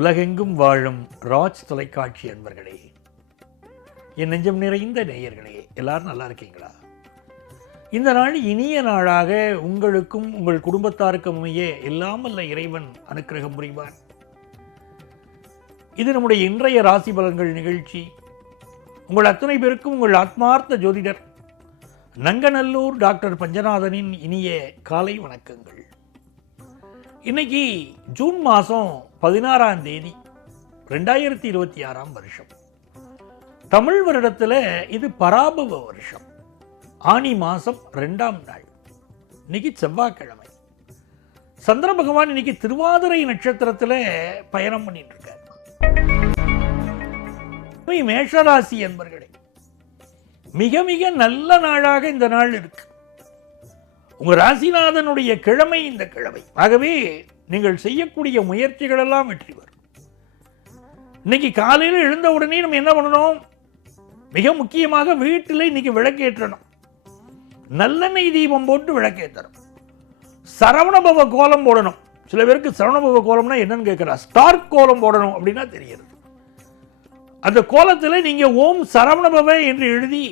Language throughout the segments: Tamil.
உலகெங்கும் வாழும் ராஜ் தொலைக்காட்சி அன்பர்களே, என் நெஞ்சம் நிறைந்த நேயர்களே, எல்லாரும் நல்லா இருக்கீங்களா? இந்த நாள் இனிய நாளாக உங்களுக்கும் உங்கள் குடும்பத்தாருக்கும் அமைய எல்லாம் வல்ல இறைவன் அனுக்கிரகம் புரிவார். இது நம்முடைய இன்றைய ராசி பலன்கள் நிகழ்ச்சி. உங்கள் அத்தனை பேருக்கும் உங்கள் ஆத்மார்த்த ஜோதிடர் நங்கநல்லூர் டாக்டர் பஞ்சநாதனின் இனிய காலை வணக்கங்கள். இன்னைக்கு ஜூன் மாதம் 16ஆம் தேதி 2026 வருஷம். தமிழ் வருடத்தில் இது பராபவ வருஷம். ஆனி மாதம் 2ஆம் நாள். இன்னைக்கு செவ்வாய்க்கிழமை. சந்திர பகவான் இன்னைக்கு திருவாதிரை நட்சத்திரத்தில் பயணம் பண்ணிட்டு இருக்கார். மேஷராசி என்பர்களே, மிக மிக நல்ல நாளாக இந்த நாள் இருக்கு. உங்க ராசிநாதனுடைய கிழமை இந்த கிழமை. ஆகவே நீங்கள் செய்யக்கூடிய முயற்சிகள் எல்லாம் வெற்றி பெறும். இன்னைக்கு காலையில் எழுந்த உடனே நம்ம என்ன பண்ணணும்? மிக முக்கியமாக வீட்டில் இன்னைக்கு விளக்கேற்றணும். நல்லெண்ணெய் தீபம் போட்டு விளக்கேற்றணும். சரவணபவ கோலம் போடணும். சில பேருக்கு சரவணபவ கோலம்னா என்னன்னு கேட்கிறா. ஸ்டார் கோலம் போடணும் அப்படின்னா தெரியுது. அந்த கோலத்தில் நீங்க ஓம் சரவணபவ என்று எழுதி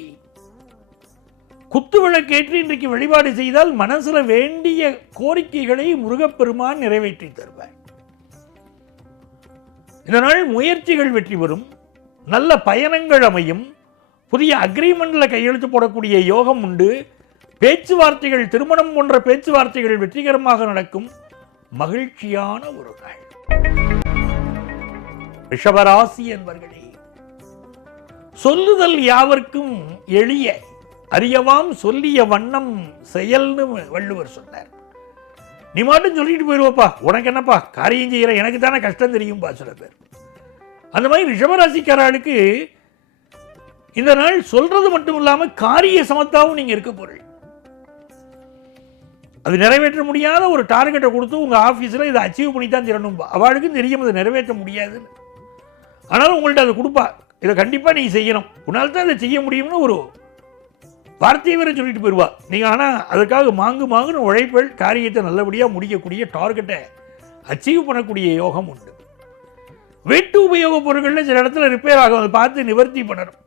குத்து விளக்கேற்றி இன்றைக்கு வழிபாடு செய்தால் மனசுல வேண்டிய கோரிக்கைகளை முருகப்பெருமான் நிறைவேற்றி தருவார். இதனால் முயற்சிகள் வெற்றி பெறும். நல்ல பயணங்கள் அமையும். புதிய அக்ரிமெண்ட்ல கையெழுத்து போடக்கூடிய யோகம் உண்டு. பேச்சுவார்த்தைகள், திருமணம் போன்ற பேச்சுவார்த்தைகள் வெற்றிகரமாக நடக்கும். மகிழ்ச்சியான ஒரு நாள். ரிஷபராசி என்பர்களே, சொல்லுதல் யாவர்க்கும் எளிய, அறியவாம் சொல்லிய வண்ணம் செயல்னு வள்ளுவர் சொன்னார். நீ மட்டும் சொல்லிட்டு போயிடுவப்பா, உனக்கு என்னப்பா காரியம் செய்கிற, எனக்கு தானே கஷ்டம் தெரியும்பா சில பேர். அந்த மாதிரி ரிஷபராசிக்காரர்களுக்கு இந்த நாள் சொல்றது மட்டும் இல்லாமல் காரிய சமத்தாவும் நீங்க இருக்க போறீங்க. அது நிறைவேற்ற முடியாத ஒரு டார்கெட்டை கொடுத்து உங்க ஆஃபீஸில் இதை அச்சீவ் பண்ணி தான் தரணும்பா. அவளுக்கும் தெரியும் அதை நிறைவேற்ற முடியாதுன்னு. ஆனாலும் உங்கள்கிட்ட அதை கொடுப்பா, இதை கண்டிப்பாக நீ செய்யணும், உன்னால் தான் இதை செய்ய முடியும்னு ஒரு வார்த்தையை வேற சொல்லிட்டு போயிடுவா. நீங்கள் ஆனால் அதுக்காக மாங்குன்னு உழைப்பல் காரியத்தை நல்லபடியாக முடிக்கக்கூடிய, டார்கெட்டை அச்சீவ் பண்ணக்கூடிய யோகம் உண்டு. வீட்டு உபயோக பொருட்களில் சில இடத்துல ரிப்பேர் ஆகும், அதை பார்த்து நிவர்த்தி பண்ணணும்.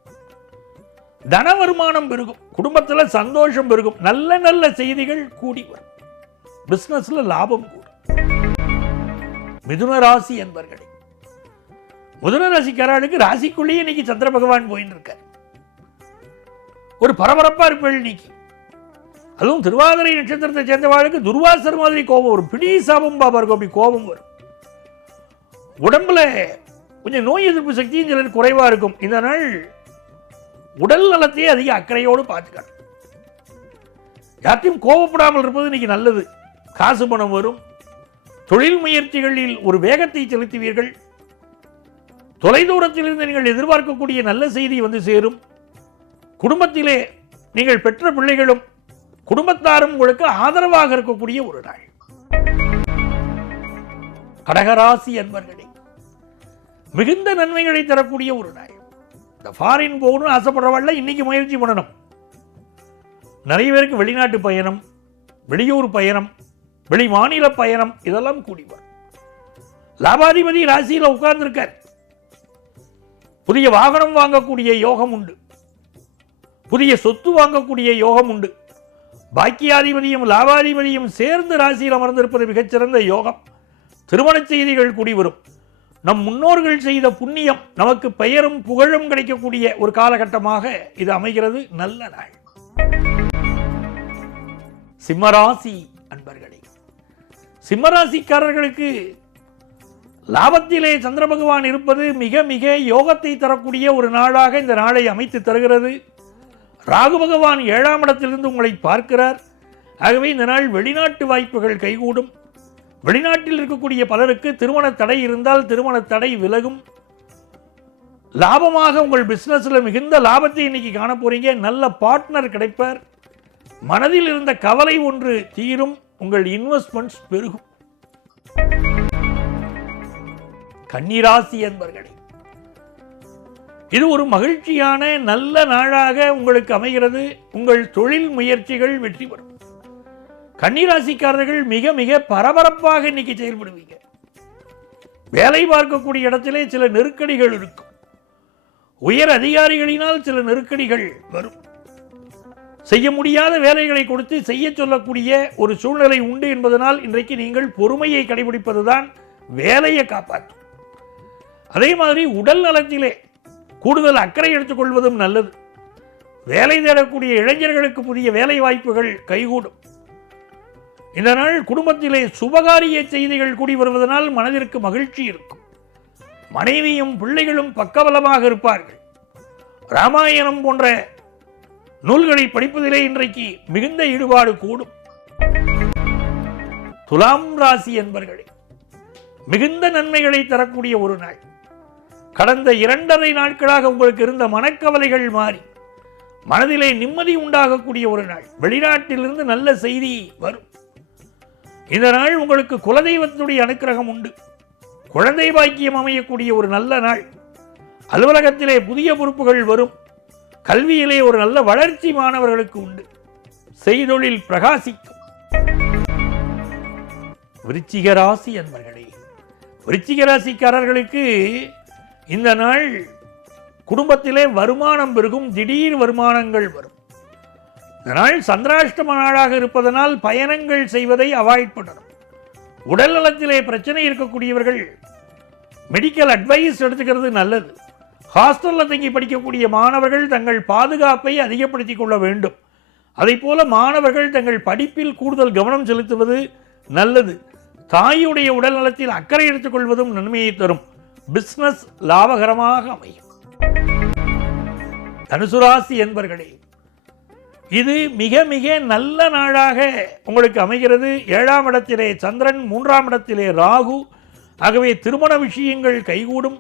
தன வருமானம் பெருகும். குடும்பத்தில் சந்தோஷம் பெருகும். நல்ல நல்ல செய்திகள் கூடி வரும். பிஸ்னஸில் லாபம் கூடும். மிதுன ராசி என்பர்களே, மிதுன ராசிக்காரர்களுக்கு ராசிக்குள்ளேயே இன்னைக்கு சந்திர பகவான் போயின்னு இருக்கார். ஒரு பரபரப்பா இருப்பேள் இன்னைக்கு. அதுவும் திருவாதிரை நட்சத்திரத்தை சேர்ந்தவாளுக்கு துர்வாசர் மாதிரி கோபம் வரும். பிடி சாபம் பாபா இருக்கும், அப்படி கோபம் வரும். உடம்புல கொஞ்சம் நோய் எதிர்ப்பு சக்தியும் சிலர் குறைவா இருக்கும். இந்த நாள் உடல் நலத்தையே அதிக அக்கறையோடு பார்த்துக்கணும். யார்த்தையும் கோபப்படாமல் இருப்பது இன்னைக்கு நல்லது. காசு பணம் வரும். தொழில் முயற்சிகளில் ஒரு வேகத்தை செலுத்துவீர்கள். தொலைதூரத்திலிருந்து நீங்கள் எதிர்பார்க்கக்கூடிய நல்ல செய்தி வந்து சேரும். குடும்பத்திலே நீங்கள் பெற்ற பிள்ளைகளும் குடும்பத்தாரும் உங்களுக்கு ஆதரவாக இருக்கக்கூடிய ஒரு நாள். கடகராசி என்பர்களே, மிகுந்த நன்மைகளை தரக்கூடிய ஒரு நாள். இந்த ஃபாரின் போகணும்னு ஆசைப்படுறவாள் இன்னைக்கு முயற்சி பண்ணணும். நிறைய பேருக்கு வெளிநாட்டு பயணம், வெளியூர் பயணம், வெளி மாநில பயணம் இதெல்லாம் கூடி வரும். லாபாதிபதி ராசியில் உட்கார்ந்திருக்கார். புதிய வாகனம் வாங்கக்கூடிய யோகம் உண்டு. புதிய சொத்து வாங்கக்கூடிய யோகம் உண்டு. பாக்கியாதிபதியும் லாபாதிபதியும் சேர்ந்து ராசியில் அமர்ந்திருப்பது மிகச்சிறந்த யோகம். திருமண செய்திகள் கூடி வரும். நம் முன்னோர்கள் செய்த புண்ணியம் நமக்கு பெயரும் புகழும் கிடைக்கக்கூடிய ஒரு காலகட்டமாக இது அமைகிறது. நல்ல நாள். சிம்மராசி அன்பர்களே, சிம்மராசிக்காரர்களுக்கு லாபத்திலே சந்திர பகவான் இருப்பது மிக மிக யோகத்தை தரக்கூடிய ஒரு நாளாக இந்த நாளை அமைத்து தருகிறது. ராகு பகவான் 7ஆம் இடத்திலிருந்து உங்களை பார்க்கிறார். ஆகவே இந்த நாள் வெளிநாட்டு வாய்ப்புகள் கைகூடும். வெளிநாட்டில் இருக்கக்கூடிய பலருக்கு திருமண தடை இருந்தால் திருமண தடை விலகும். லாபமாக உங்கள் பிசினஸ்ல மிகுந்த லாபத்தை இன்னைக்கு காண போறீங்க. நல்ல பார்ட்னர் கிடைப்பார். மனதில் இருந்த கவலை ஒன்று தீரும். உங்கள் இன்வெஸ்ட்மெண்ட்ஸ் பெருகும். கன்னிராசி என்பர்களே, இது ஒரு மகிழ்ச்சியான நல்ல நாளாக உங்களுக்கு அமைகிறது. உங்கள் தொழில் முயற்சிகள் வெற்றி பெறும். கன்னிராசிக்காரர்கள் மிக மிக பரபரப்பாக இன்னைக்கு செயல்படுவீங்க. வேலை பார்க்கக்கூடிய இடத்திலே சில நெருக்கடிகள் இருக்கும். உயர் அதிகாரிகளினால் சில நெருக்கடிகள் வரும். செய்ய முடியாத வேலைகளை கொடுத்து செய்ய சொல்லக்கூடிய ஒரு சூழ்நிலை உண்டு என்பதனால் இன்றைக்கு நீங்கள் பொறுமையை கடைபிடிப்பதுதான் வேலையை காப்பாற்றும். அதே மாதிரி உடல் நலத்திலே கூடுதல் அக்கறை எடுத்துக்கொள்வதும் நல்லது. வேலை தேடக்கூடிய இளைஞர்களுக்கு புதிய வேலை வாய்ப்புகள் கைகூடும். இந்த நாள் குடும்பத்திலே சுபகாரிய செய்திகள் கூடி வருவதனால் மனதிற்கு மகிழ்ச்சி இருக்கும். மனைவியும் பிள்ளைகளும் பக்கபலமாக இருப்பார்கள். ராமாயணம் போன்ற நூல்களை படிப்பதிலே இன்றைக்கு மிகுந்த ஈடுபாடு கூடும். துலாம் ராசி என்பர்களே, மிகுந்த நன்மைகளை தரக்கூடிய ஒரு நாள். கடந்த 2.5 நாட்களாக உங்களுக்கு இருந்த மனக்கவலைகள் மாறி மனதிலே நிம்மதி உண்டாகக்கூடிய ஒரு நாள். வெளிநாட்டிலிருந்து நல்ல செய்தி வரும். இந்த நாள் உங்களுக்கு குலதெய்வத்தினுடைய அனுக்கிரகம் உண்டு. குழந்தை பாக்கியம் அமையக்கூடிய ஒரு நல்ல நாள். அலுவலகத்திலே புதிய பொறுப்புகள் வரும். கல்வியிலே ஒரு நல்ல வளர்ச்சி மாணவர்களுக்கு உண்டு. செய்தொழில் பிரகாசிக்கும். விருச்சிக ராசி அன்பர்களே, விருச்சிக ராசிக்காரர்களுக்கு இந்த நாள் குடும்பத்திலே வருமானம் பெருகும். திடீர் வருமானங்கள் வரும். இந்த நாள் சந்திராஷ்டம நாளாக இருப்பதனால் பயணங்கள் செய்வதை அவாய்ட் பண்ணணும். உடல் நலத்திலே பிரச்சனை இருக்கக்கூடியவர்கள் மெடிக்கல் அட்வைஸ் எடுத்துக்கிறது நல்லது. ஹாஸ்டலில் தங்கி படிக்கக்கூடிய மாணவர்கள் தங்கள் பாதுகாப்பை அதிகப்படுத்திக் கொள்ள வேண்டும். அதை போல மாணவர்கள் தங்கள் படிப்பில் கூடுதல் கவனம் செலுத்துவது நல்லது. தாயுடைய உடல் நலத்தில் அக்கறை எடுத்துக்கொள்வதும் நன்மையை தரும். பிசினஸ் லாபகரமாக அமையும். தனுசு ராசி என்பர்களே, இது மிக மிக நல்ல நாளாக உங்களுக்கு அமைகிறது. 7ஆம் இடத்திலே சந்திரன், 3ஆம் இடத்திலே ராகு. ஆகவே திருமண விஷயங்கள் கைகூடும்.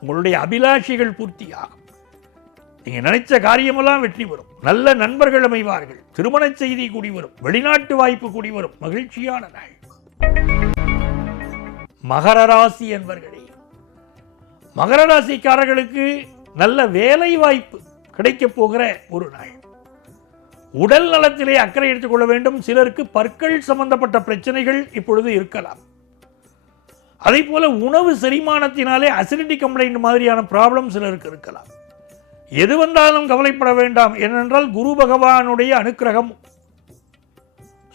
உங்களுடைய அபிலாஷைகள் பூர்த்தியாகும். நீங்கள் நினைச்ச காரியமெல்லாம் வெற்றி வரும். நல்ல நண்பர்கள் அமைவார்கள். திருமண செய்தி கூடி வரும். வெளிநாட்டு வாய்ப்பு கூடி வரும். மகிழ்ச்சியான நாள். மகர ராசி என்பர்களே, மகர ராசிக்காரர்களுக்கு நல்ல வேலை வாய்ப்பு கிடைக்கப் போகிற ஒரு நாள். உடல் நலத்திலே அக்கறை எடுத்துக்கொள்ள வேண்டும். சிலருக்கு பற்கள் சம்பந்தப்பட்ட பிரச்சனைகள் இப்பொழுது இருக்கலாம். அதே போல உணவு செரிமானத்தினாலே அசிடிட்டி கம்ப்ளைண்ட் மாதிரியான ப்ராப்ளம் சிலருக்கு இருக்கலாம். எது வந்தாலும் கவலைப்பட வேண்டாம். ஏனென்றால் குரு பகவானுடைய அனுக்கிரகம்,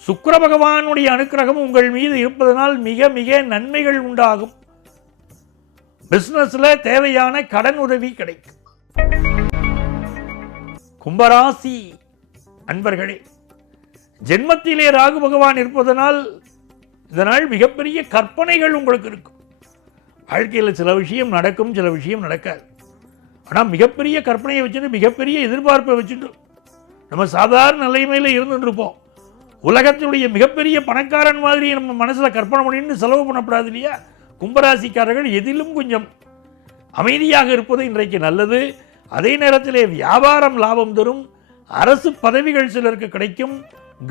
சுக்கிர பகவானுடைய அனுக்கிரகம் உங்கள் மீது இருப்பதனால் மிக மிக நன்மைகள் உண்டாகும். பிசினஸ்ல தேவையான கடன் உதவி கிடைக்கும். கும்பராசி அன்பர்களே, ஜென்மத்திலே ராகு பகவான் இருப்பதனால் இதனால் மிகப்பெரிய கற்பனைகள் உங்களுக்கு இருக்கும். வாழ்க்கையில் சில விஷயம் நடக்கும், சில விஷயம் நடக்காது. ஆனால் மிகப்பெரிய கற்பனையை வச்சுட்டு, மிகப்பெரிய எதிர்பார்ப்பை வச்சுட்டு நம்ம சாதாரண நிலைமையில் இருந்துட்டு இருப்போம். உலகத்தினுடைய மிகப்பெரிய பணக்காரன் மாதிரி நம்ம மனசில் கற்பனை பண்ணிட்டு செலவு பண்ணப்படாது இல்லையா? கும்பராசிக்காரர்கள் எதிலும் கொஞ்சம் அமைதியாக இருப்பது இன்றைக்கு நல்லது. அதே நேரத்திலே வியாபாரம் லாபம் தரும். அரசு பதவிகள் சிலருக்கு கிடைக்கும்.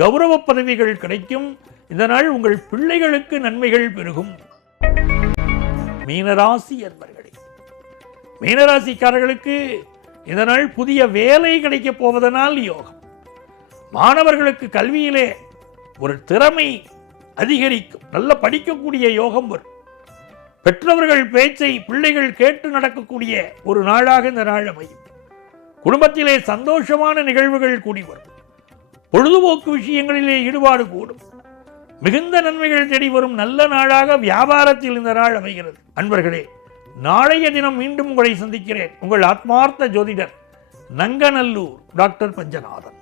கௌரவ பதவிகள் கிடைக்கும். இதனால் உங்கள் பிள்ளைகளுக்கு நன்மைகள் பெருகும். மீனராசி என்பர்களே, மீனராசிக்காரர்களுக்கு இதனால் புதிய வேலை கிடைக்கப் போவதனால் யோகம். மாணவர்களுக்கு கல்வியிலே ஒரு திறமை அதிகரிக்கும். நல்ல படிக்கக்கூடிய யோகம் வரும். பெற்றவர்கள் பேச்சை பிள்ளைகள் கேட்டு நடக்கக்கூடிய ஒரு நாளாக இந்த நாள் அமையும். குடும்பத்திலே சந்தோஷமான நிகழ்வுகள் கூடி வரும். பொழுதுபோக்கு விஷயங்களிலே ஈடுபாடு கூடும். மிகுந்த நன்மைகள் தேடி வரும் நல்ல நாளாக வியாபாரத்தில் இந்த நாள் அமைகிறது. அன்பர்களே, நாளைய தினம் மீண்டும் உங்களை சந்திக்கிறேன். உங்கள் ஆத்மார்த்த ஜோதிடர் நங்கநல்லூர் டாக்டர் பஞ்சநாதன்.